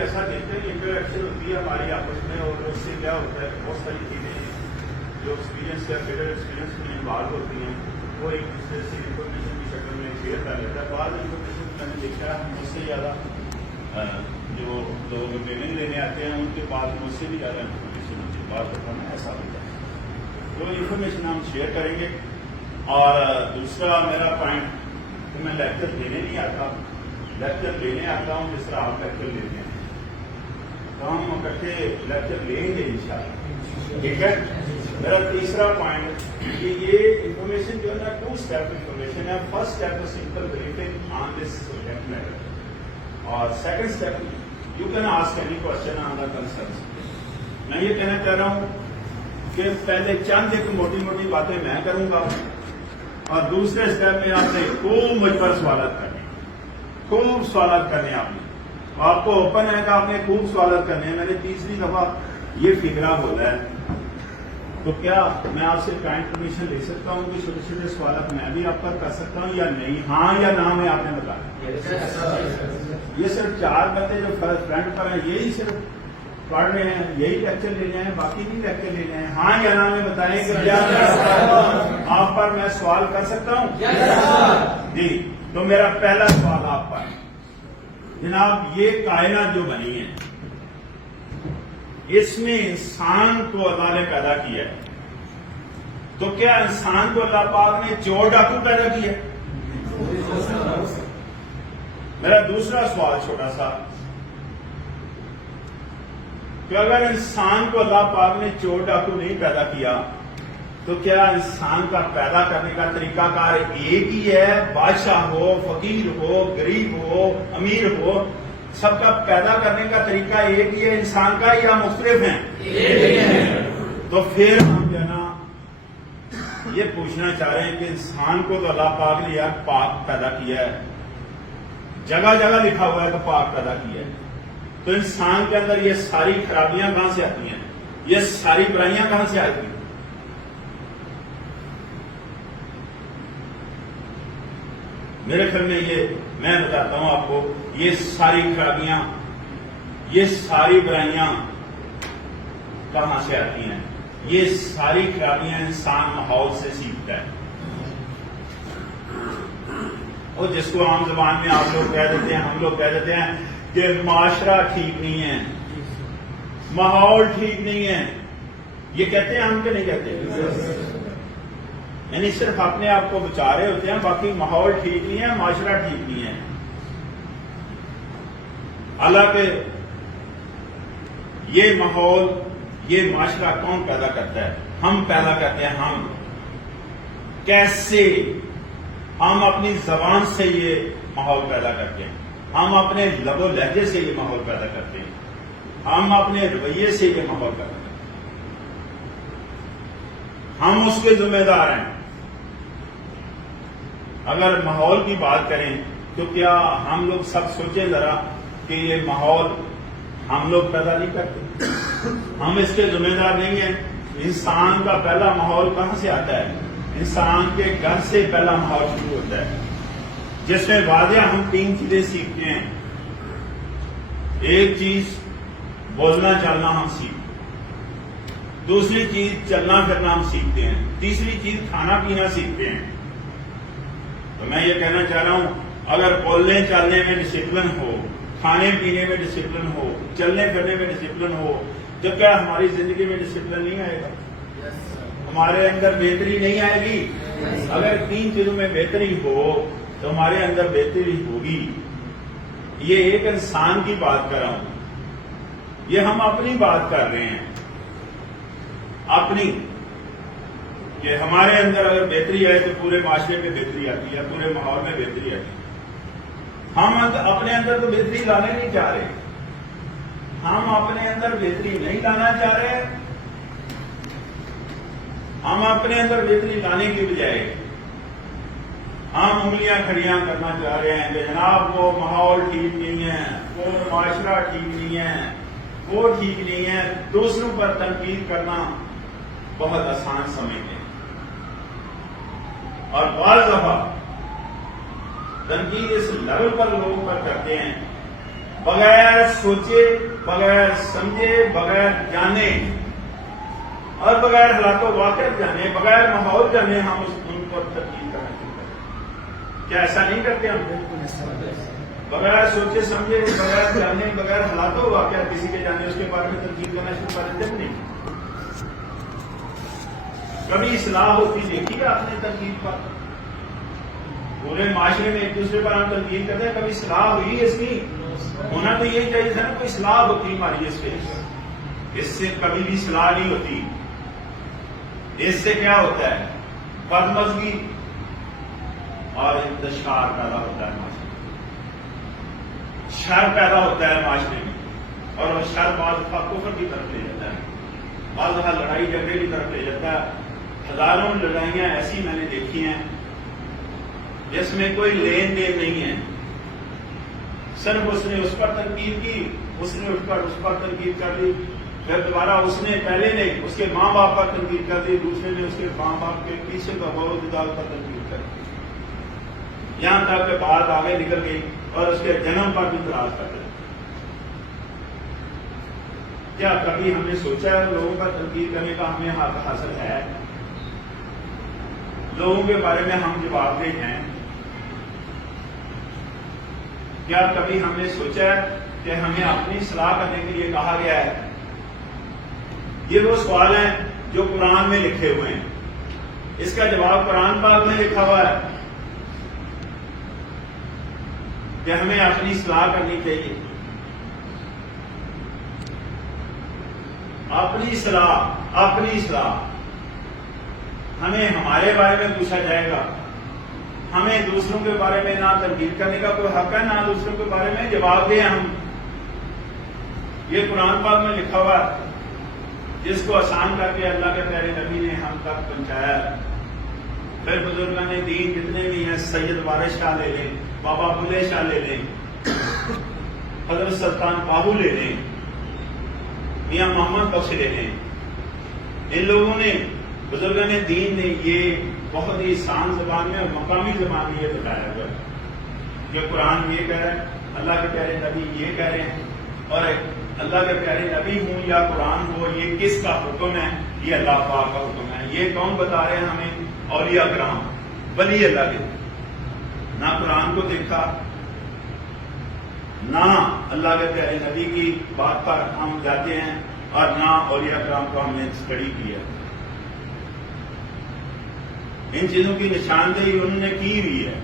ایسا دیکھتے ہیں کہ انٹریکشن ہوتی ہے ہماری آپس میں، اور اس سے کیا ہوتا ہے بہت ساری چیزیں جو ایکسپیرینس یا بٹر ایکسپیرینس میں انوالو ہوتی ہیں وہ ایک دوسرے سے انفارمیشن کی شکل میں شیئر کر لیتا ہے. بعض انفارمیشن میں نے دیکھا ہے مجھ سے زیادہ جو لوگ ٹریننگ لینے آتے ہیں ان کے پاس مجھ سے بھی زیادہ انفارمیشن ہوتی ہے. بعض دفعہ میں ایسا ہوتا ہے تو انفارمیشن ہم شیئر کریں گے. اور دوسرا میرا پوائنٹ کہ میں لیکچر دینے نہیں آتا، لیکچر لینے آتا ہوں جس طرح آپ لیکچر لیتے ہیں، تو ہم اکٹھے لیکچر لیں گے انشاءاللہ. ٹھیک ہے. میرا تیسرا پوائنٹ کہ یہ انفارمیشن جو ہے نا 2 اسٹیپ انفارمیشن ہے. First step simple briefing on this subject matter, اور second step you can ask any question on the concern. میں یہ کہنا چاہ رہا ہوں کہ پہلے چند ایک موٹی موٹی باتیں میں کروں گا، اور دوسرے اسٹیپ میں آپ نے خوب مجھ پر سوالات کرنے، خوب سوالات کرنے. آپ کو اوپن ہے کہ آپ نے خوب سوالات کرنے ہیں. میں نے تیسری دفعہ یہ فکرہ بولا ہے، تو کیا میں آپ سے کائنڈ پرمیشن لے سکتا ہوں کہ چھوٹے چھوٹے سوالات میں بھی آپ پر کر سکتا ہوں یا نہیں؟ ہاں یا نہ میں آپ نے بتایا. یہ صرف 4 بندے جو فرنٹ پر ہیں یہی صرف پڑھ رہے ہیں، یہی لیکچر لے رہے ہیں، باقی نہیں لیکچر لے رہے ہیں. ہاں یا نہ میں بتائیں کہ کیا آپ پر میں سوال کر سکتا ہوں؟ جی. تو میرا پہلا سوال آپ پر، جناب یہ کائنات جو بنی ہے اس میں انسان کو اللہ نے پیدا کیا ہے، تو کیا انسان کو اللہ پاک نے چور ڈاکو پیدا کیا؟ میرا دوسرا سوال چھوٹا سا کہ اگر انسان کو اللہ پاک نے چور ڈاکو نہیں پیدا کیا تو کیا انسان کا پیدا کرنے کا طریقہ کار ایک ہی ہے؟ بادشاہ ہو، فقیر ہو، غریب ہو، امیر ہو، سب کا پیدا کرنے کا طریقہ ایک ہی ہے انسان کا یا مختلف ہیں؟ تو پھر ہم جو ہے نا یہ پوچھنا چاہ رہے ہیں کہ انسان کو تو اللہ پاک نے یار پاک پیدا کیا ہے، جگہ جگہ لکھا ہوا ہے کہ پاک پیدا کیا ہے، تو انسان کے اندر یہ ساری خرابیاں کہاں سے آتی ہیں؟ یہ ساری برائیاں کہاں سے آتی ہیں؟ میرے خیال میں یہ میں بتاتا ہوں آپ کو، یہ ساری خرابیاں، یہ ساری برائیاں کہاں سے آتی ہیں؟ یہ ساری خرابیاں انسان ماحول سے سیکھتا ہے. اور جس کو عام زبان میں آپ لوگ کہہ دیتے ہیں، ہم لوگ کہہ دیتے ہیں کہ معاشرہ ٹھیک نہیں ہے، ماحول ٹھیک نہیں ہے. یہ کہتے ہیں ہم کہ نہیں کہتے؟ یعنی صرف اپنے آپ کو بچا رہے ہوتے ہیں، باقی ماحول ٹھیک نہیں ہے، معاشرہ ٹھیک نہیں ہے. حالانکہ یہ ماحول، یہ معاشرہ کون پیدا کرتا ہے؟ ہم پیدا کرتے ہیں. ہم کیسے؟ ہم اپنی زبان سے یہ ماحول پیدا کرتے ہیں، ہم اپنے لب و لہجے سے یہ ماحول پیدا کرتے ہیں، ہم اپنے رویے سے یہ ماحول پیدا کرتے ہیں. ہم اس کے ذمہ دار ہیں. اگر ماحول کی بات کریں تو کیا ہم لوگ سب سوچیں ذرا کہ یہ ماحول ہم لوگ پیدا نہیں کرتے؟ ہم اس کے ذمہ دار نہیں ہیں. انسان کا پہلا ماحول کہاں سے آتا ہے؟ انسان کے گھر سے پہلا ماحول شروع ہوتا ہے، جس میں واضح ہم 3 چیزیں سیکھتے ہیں. ایک چیز بولنا چلنا ہم سیکھتے ہیں، دوسری چیز چلنا پھرنا ہم سیکھتے ہیں، تیسری چیز کھانا پینا سیکھتے ہیں. تو میں یہ کہنا چاہ رہا ہوں اگر بولنے چلنے میں ڈسپلن ہو، کھانے پینے میں ڈسپلن ہو، چلنے پھرنے میں ڈسپلن ہو، تو کیا ہماری زندگی میں ڈسپلن نہیں آئے گا؟ ہمارے اندر بہتری نہیں آئے گی؟ اگر 3 چیزوں میں بہتری ہو تو ہمارے اندر بہتری ہوگی. یہ ایک انسان کی بات کر رہا ہوں، یہ ہم اپنی بات کر رہے ہیں، اپنی، کہ ہمارے اندر اگر بہتری آئے تو پورے معاشرے میں بہتری آتی ہے، پورے ماحول میں بہتری آتی ہے. ہم اپنے اندر تو بہتری لانے نہیں چاہ رہے، ہم اپنے اندر بہتری نہیں لانا چاہ رہے. ہم اپنے اندر بہتری لانے کی بجائے ہم انگلیاں کھڑیاں کرنا چاہ رہے ہیں کہ جناب وہ ماحول ٹھیک نہیں ہے، وہ معاشرہ ٹھیک نہیں ہے، وہ ٹھیک نہیں ہے. دوسروں پر تنقید کرنا بہت آسان سمجھتے ہیں، اور بعض دفعہ تنقید اس لیول پر لوگوں پر کرتے ہیں بغیر سوچے، بغیر سمجھے، بغیر جانے اور بغیر حالات و واقعات جانے، بغیر ماحول جانے ہم ان کو تبدیل کرنا شروع کریں؟ کیا ایسا نہیں کرتے ہم؟ بغیر سوچے سمجھے، بغیر جانے، بغیر حالات و واقعات کسی کے جانے اس کے بارے میں تنقید کرنا شروع کر دیتے نہیں؟ کبھی اصلاح ہوتی دیکھی ہے آپ نے تنقید پر؟ پورے معاشرے میں ایک دوسرے پر ہم تنقید کرتے ہیں، کبھی اصلاح ہوئی ہے اس کی؟ ہونا تو یہی چاہیے تھا نا، کوئی اصلاح ہوتی ہماری اس کے، اس سے کبھی بھی اصلاح نہیں ہوتی۔ اس سے کیا ہوتا ہے؟ بدمزگی اور انتشار پیدا ہوتا ہے معاشرے میں، شر پیدا ہوتا ہے معاشرے میں، اور وہ شر بعض دفعہ کفر کی طرف لے جاتا ہے، بعض دفعہ لڑائی جھگڑے کی طرف لے جاتا ہے۔ ہزاروں لڑائیاں ایسی میں نے دیکھی ہیں جس میں کوئی لین دین نہیں ہے، صرف اس نے اس پر تنقید کی، اس نے اٹھ کر اس پر تنقید کر دی، پھر دوبارہ اس نے پہلے نے اس کے ماں باپ پر تنقید کر دی، دوسرے نے اس کے ماں باپ کے پیچھے کا بہت دال پر تنقید کر دی، یہاں تک کہ بات آگے نکل گئی اور اس کے جنم پر بھی اعتراض کر دی۔ کیا کبھی ہم نے سوچا ہے لوگوں پر تنقید کرنے کا ہمیں حق حاصل ہے؟ لوگوں کے بارے میں ہم جواب دہ ہیں؟ کیا کبھی ہم نے سوچا ہے کہ ہمیں اپنی اصلاح کرنے کے لیے کہا گیا ہے؟ یہ وہ سوال ہیں جو قرآن میں لکھے ہوئے ہیں، اس کا جواب قرآن پاک میں لکھا ہوا ہے کہ ہمیں اپنی اصلاح کرنی چاہیے۔ اپنی اصلاح ہمیں ہمارے بارے میں پوچھا جائے گا، ہمیں دوسروں کے بارے میں نہ تنقید کرنے کا کوئی حق ہے، نہ دوسروں کے بارے میں جواب دیں ہم۔ یہ قرآن پاک میں لکھا ہوا ہے، جس کو آسان کر کے اللہ کے پیارے نبی نے ہم تک پہنچایا ہے۔ پھر بزرگان دین جتنے بھی ہیں، سید وارث شاہ لے لیں، بابا بلے شاہ لے لیں، حضرت سلطان باہو لے لیں، میاں محمد بخش لے لیں، ان لوگوں نے، بزرگان دین نے یہ بہت ہی آسان زبان میں اور مقامی زبان میں یہ بتایا ہوا ہے کہ قرآن یہ کہہ رہا ہے، اللہ کے پیارے نبی یہ کہہ رہے ہیں، اور اللہ کے پیارے نبی ہوں یا قرآن ہو، یہ کس کا حکم ہے؟ یہ اللہ پاک کا حکم ہے۔ یہ کون بتا رہے ہیں ہمیں؟ اولیاء کرام، ولی اللہ کے۔ نہ قرآن کو دیکھا، نہ اللہ کے پیارے نبی کی بات پر ہم جاتے ہیں، اور نہ اولیاء کرام کو ہم نے اسٹڈی کیا۔ ان چیزوں کی نشاندہی انہوں نے کی ہوئی ہے۔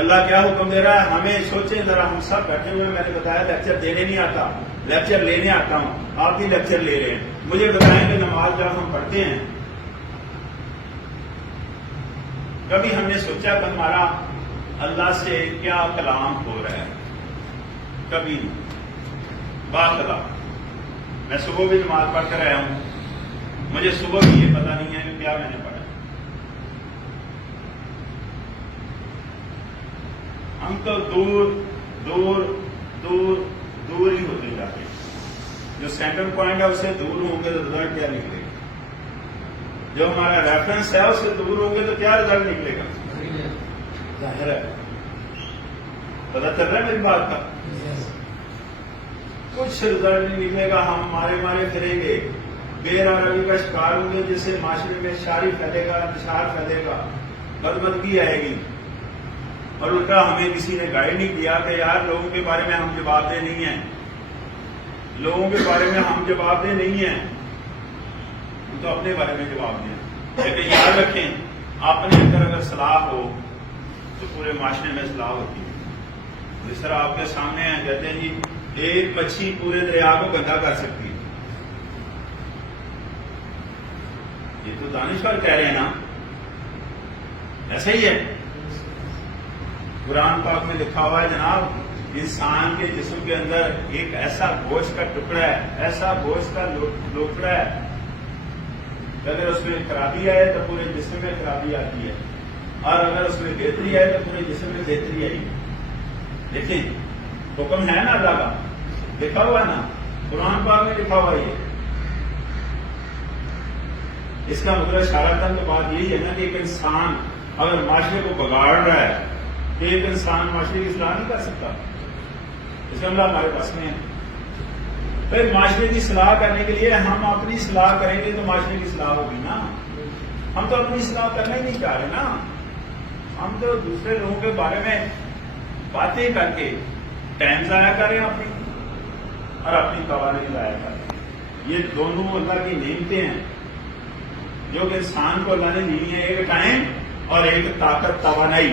اللہ کیا حکم دے رہا ہے ہمیں؟ سوچیں ذرا، ہم سب بیٹھے ہوئے ہیں، میں نے بتایا لیکچر دینے نہیں آتا، لیکچر لینے آتا ہوں، آپ بھی لیکچر لے رہے ہیں۔ مجھے بتائیں کہ نماز جب ہم پڑھتے ہیں، کبھی ہم نے سوچا کہ ہمارا اللہ سے کیا کلام ہو رہا ہے؟ کبھی باخلا میں صبح بھی نماز پڑھ کر آیا ہوں، مجھے صبح بھی یہ پتا نہیں ہے کہ کیا میں نے پڑھا۔ ہم تو دور ہی ہوتے جاتے ہیں، جو سینٹر پوائنٹ ہے اس سے دور ہوں گے تو رزلٹ کیا نکلے گا؟ جو ہمارا ریفرنس ہے اس سے دور ہوں گے تو کیا رزلٹ نکلے گا؟ ظاہر ہے، پتا چل رہا ہے میری بات کا؟ کچھ رزلٹ نہیں نکلے گا، ہم مارے پھریں گے، بے روی کا شکار ہوں گے، جس سے معاشرے میں شاری پھیلے گا، انتشار پھیلے گا، بدمزگی آئے گی، اور الٹا ہمیں کسی نے گائیڈ نہیں کیا کہ یار لوگوں کے بارے میں ہم جواب دہ نہیں ہیں، لوگوں کے بارے میں ہم جواب دہ نہیں ہیں، ہم تو اپنے بارے میں جواب دیں۔ لیکن یاد رکھیں، اپنے اندر اگر صلاح ہو تو پورے معاشرے میں صلاح ہوتی ہے۔ جس طرح آپ کے سامنے ہیں، کہتے ہیں جی ایک مچھلی پورے دریا کو گندا کر سکتی ہے، یہ تو دانشور کہہ رہے ہیں نا، ایسا ہی ہے۔ قرآن پاک میں لکھا ہوا ہے جناب، انسان کے جسم کے اندر ایک ایسا گوشت کا ٹکڑا ہے، ایسا گوشت کا لوکڑا ہے، اگر اس میں خرابی آئے تو پورے جسم میں خرابی آتی ہے، اور اگر اس میں بہتری آئے تو پورے جسم میں بہتری آئی۔ دیکھیں حکم ہے نا اللہ کا، لکھا ہوا ہے نا، قرآن پاک میں لکھا ہوا یہ۔ اس کا مطلب اشارتاً تو بات یہی ہے نا کہ ایک انسان اگر معاشرے کو بگاڑ رہا ہے، ایک انسان معاشرے کی اصلاح نہیں کر سکتا۔ اس کا مطلب ہمارے پاس میں ہے. پھر معاشرے کی اصلاح کرنے کے لیے ہم اپنی اصلاح کریں گے تو معاشرے کی اصلاح ہوگی نا. ہم تو اپنی اصلاح کرنا ہی نہیں چاہ رہے نا. ہم تو دوسرے لوگوں کے بارے میں باتیں کر کے ٹائم ضائع کر رہے ہیں اپنی اور اپنی توانائی ضائع کر رہے ہیں. یہ دونوں اللہ کی نعمتیں ہیں جو کہ انسان کو اللہ نے دی ہے، ایک ٹائم اور ایک طاقت توانائی.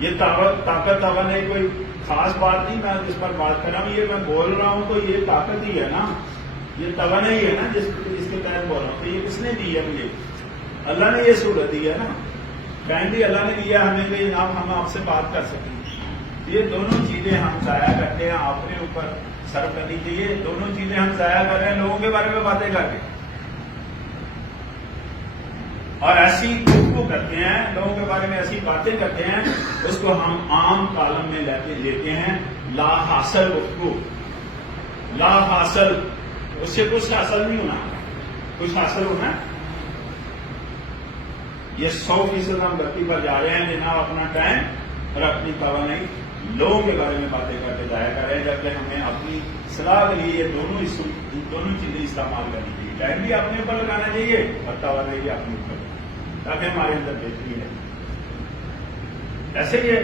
یہ طاقت توانائی کوئی خاص بات نہیں میں جس پر بات کر رہا ہوں. یہ میں بول رہا ہوں تو یہ طاقت ہی ہے نا، یہ توانائی ہے نا جس کے تحت بول رہا ہوں. تو یہ کس نے دی ہے مجھے؟ اللہ نے یہ سہولت دی ہے نا. ٹائم بھی اللہ نے دیا ہمیں کہ جناب ہم آپ سے بات کر سکیں. یہ دونوں چیزیں ہم ضائع کرتے ہیں، اپنے اوپر صرف کرنی چاہیے. دونوں چیزیں ہم ضائع کر رہے ہیں لوگوں کے بارے میں باتیں کر کے، اور ایسی گفتگو کرتے ہیں لوگوں کے بارے میں، ایسی باتیں کرتے ہیں، اس کو ہم عام کالم میں لیتے ہیں لا حاصل گفتگو. لا حاصل، اس سے کچھ حاصل نہیں ہونا، کچھ حاصل ہونا. یہ 100% ہم غلطی پر جا رہے ہیں جناب. اپنا ٹائم اور اپنی توانائی لوگوں کے بارے میں باتیں کر کے ضائع کر رہے ہیں، جبکہ ہمیں اپنی صلاح کے لیے یہ دونوں چیزیں استعمال کرنی چاہیے. ٹائم بھی اپنے اوپر لگانا چاہیے اور توانائی بھی اپنے اوپر، تاکہ ہمارے اندر بہتری ہے. ایسے ہی ہے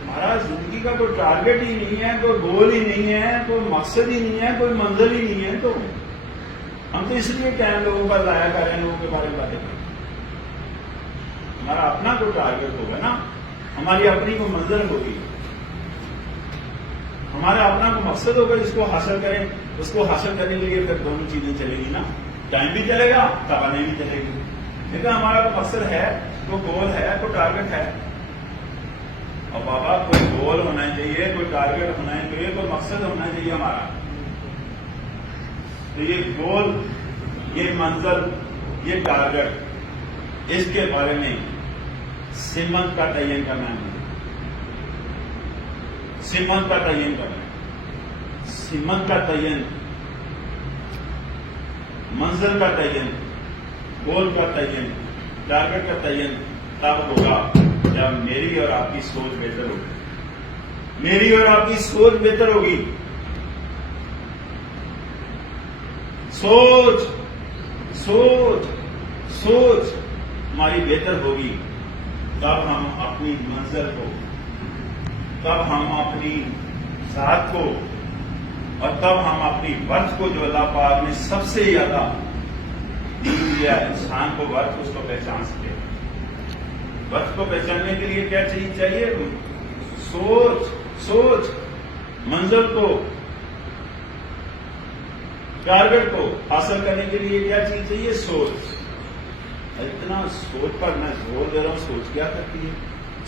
ہمارا زندگی کا کوئی ٹارگیٹ ہی نہیں ہے، کوئی گول ہی نہیں ہے، کوئی مقصد ہی نہیں ہے، کوئی منزل ہی نہیں ہے. تو ہم تو اس لیے ٹائم لوگوں پر ضائع کر رہے ہیں، لوگوں کے بارے میں باتیں کر رہے ہیں. ہمارا اپنا کوئی ٹارگیٹ ہوگا نا، ہماری اپنی کوئی منزل ہوگی، ہمارا اپنا کوئی مقصد ہوگا جس کو حاصل کریں. اس کو حاصل کرنے کے لیے پھر دونوں چیزیں چلے گی نا. ٹائم بھی چلے گا، توانائی بھی چلے گی. لیکن ہمارا کوئی مقصد ہے، کوئی گول ہے، کوئی ٹارگیٹ ہے. اور بابا کوئی گول ہونا چاہیے، کوئی ٹارگیٹ ہونا چاہیے، کوئی مقصد ہونا چاہیے ہمارا. تو یہ گول، یہ منزل، یہ ٹارگیٹ، اس کے بارے میں سمت کا تعین کرنا ہے. سمت کا تعین کرنا ہے. سمت کا تعین، منزل کا تعین، گول کا تعین، ٹارگیٹ کا تعین تب ہوگا جب میری اور آپ کی سوچ بہتر ہوگی. میری اور آپ کی سوچ بہتر ہوگی. سوچ سوچ سوچ ہماری بہتر ہوگی تب ہم اپنی منزل کو، تب ہم اپنی ذات کو، اور تب ہم اپنی ورث کو جو اللہ پاک نے سب سے زیادہ دی ہوئی ہے انسان کو ورث، اس کو پہچان سکے. ورث کو پہچاننے کے لیے کیا چیز چاہیے؟ سوچ. سوچ منزل کو، ٹارگیٹ کو حاصل کرنے کے لیے کیا چیز چاہیے؟ سوچ. اتنا سوچ پر میں زور دے رہا ہوں. سوچ کیا کرتی ہے؟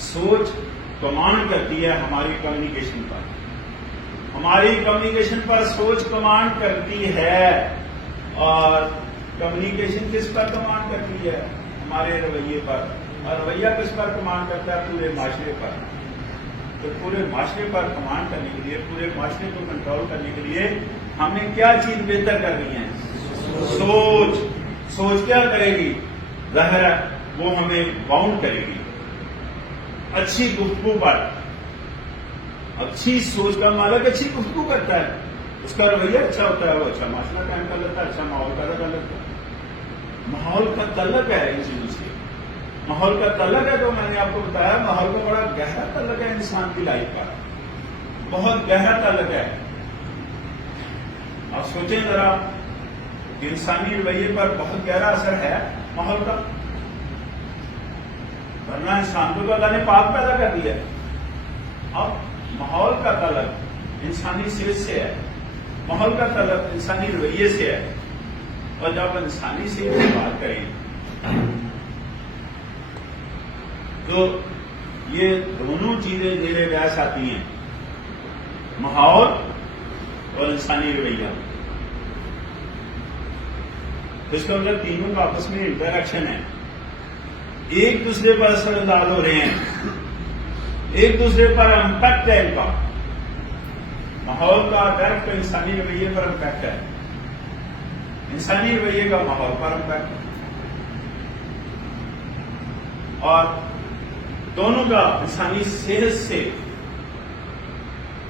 سوچ کمانڈ کرتی ہے ہماری کمیونیکیشن پر. ہماری کمیونیکیشن پر سوچ کمانڈ کرتی ہے. اور کمیونیکیشن کس پر کمانڈ کرتی ہے؟ ہمارے رویے پر. اور رویہ کس پر کمانڈ کرتا ہے؟ پورے معاشرے پر. تو پورے معاشرے پر کمانڈ کرنے کے لیے، پورے معاشرے کو کنٹرول کرنے کے لیے ہم نے کیا چیز بہتر کرنی ہے؟ سوچ. سوچ کیا کرے گی؟ ظاہر ہے وہ ہمیں باؤنڈ کرے گی اچھی گفتگو پر. اچھی سوچ کا مالک اچھی گفتگو کرتا ہے، اس کا رویہ اچھا ہوتا ہے، وہ اچھا معاشرہ قائم کر لیتا ہے، اچھا ماحول پیدا کر لیتا ہے. ماحول کا تعلق ہے ان چیزوں سے. ماحول کا تعلق ہے تو میں نے آپ کو بتایا ماحول کا بڑا گہرا تعلق ہے انسان کی لائف کا، بہت گہرا تعلق ہے. آپ سوچیں ذرا کہ انسانی رویے پر بہت گہرا اثر ہے ماحول کا. ورنہ انسان کو تو اللہ نے پاک پیدا کر دیا ہے. اب ماحول کا تعلق انسانی صحت سے ہے، ماحول کا تعلق انسانی رویے سے ہے. اور جب انسانی صحت کی بات کریں تو یہ دونوں چیزیں زیر بحث آتی ہیں، ماحول اور انسانی رویہ. اس کا مطلب تینوں کا آپس میں انٹریکشن ہے، ایک دوسرے پر اثر انداز ہو رہے ہیں، ایک دوسرے پر امپیکٹ ہے ان کا. ماحول کا ڈائریکٹ انسانی رویے پر امپیکٹ ہے، انسانی رویے کا ماحول پر امپیکٹ ہے. اور دونوں کا انسانی صحت سے